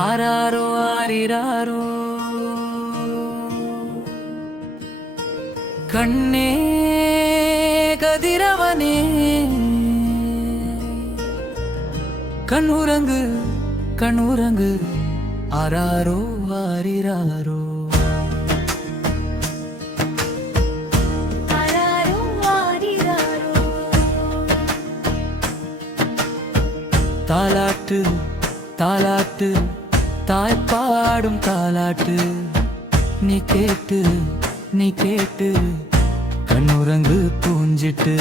ஆராரோ ஆரிராரோ கண்ணே கதிரவனே கண்ணுரங்கு கண்ணுரங்கு ஆராரோ ஆரிராரோ தாலாட்டு தாலாட்டு தாய்ப்பாடும் தாலாட்டு நீ கேட்டு நீ கேட்டு கண்ணுரங்கு பூஞ்சிட்டு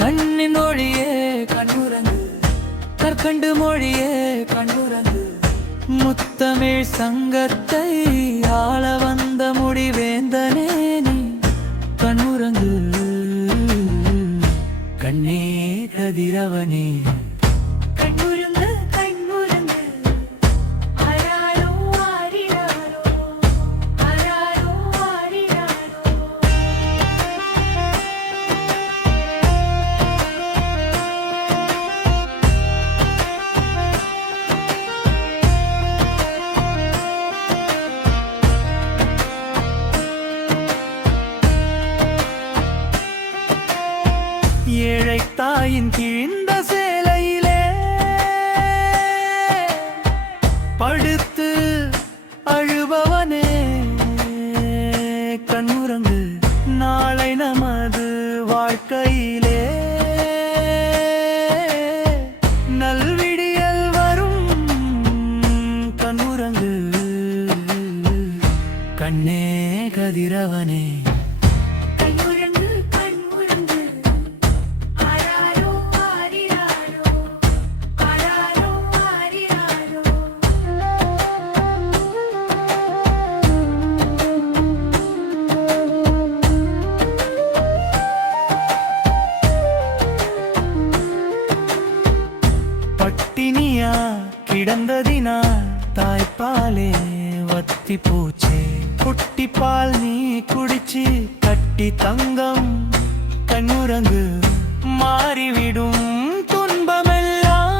கண்ணின் மொழியே கண்ணுரங்கு கற்கண்டு மொழியே கண்ணுரங்கு முத்தமிழ் சங்கத்தை ஆள வந்த முடிவேந்தனே நீ கண்ணுரங்கு கண்ணே கதிரவனே ஏழை தாயின் கிழிந்த சேலையிலே படுத்து அழுபவனே கண்ணுரங்கு நாளை நமது வாழ்க்கையிலே நல்விடியல் வரும் கண்ணுரங்கு கண்ணே கதிரவனே பட்டினியா கிடந்ததினா தாய்ப்பாலே வத்தி போச்சே குட்டி பால் நீ குடிச்சு கட்டி தங்கம் கண்ணுரங்கு மாறிவிடும் துன்பமெல்லாம்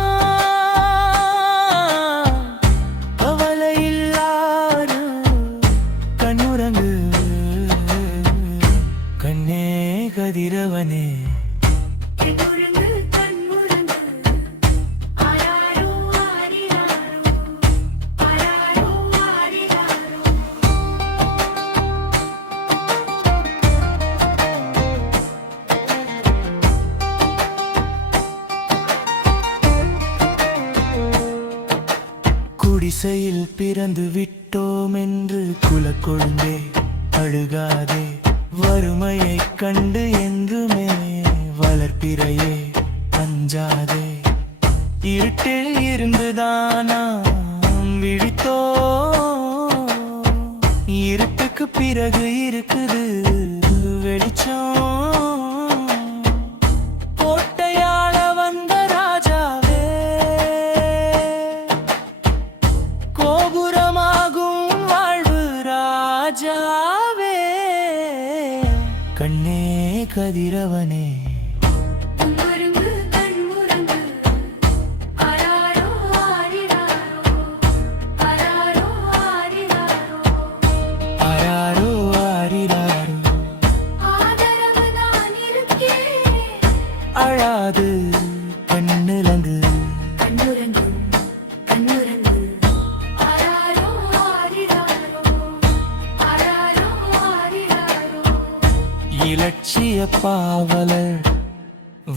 கவலையில்லாத கண்ணுரங்கு கண்ணே கதிரவனே குடிசையில் பிறந்து விட்டோம் என்று குலக்கொழுந்தே அழுகாதே வறுமையை கண்டு என்றுமே வளர்ப்பிறையே அஞ்சாதே இருட்டில் இருந்துதானா விழித்தோ இருட்டுக்கு பிறகு இருக்குது வெளிச்சம் கண்ணே கதிரவனே அழாது கண்ணுலங்கு இலட்சிய பாவலர்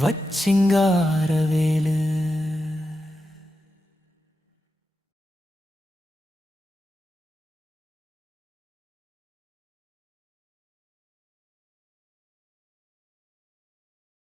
வச்சிங்காரவேலு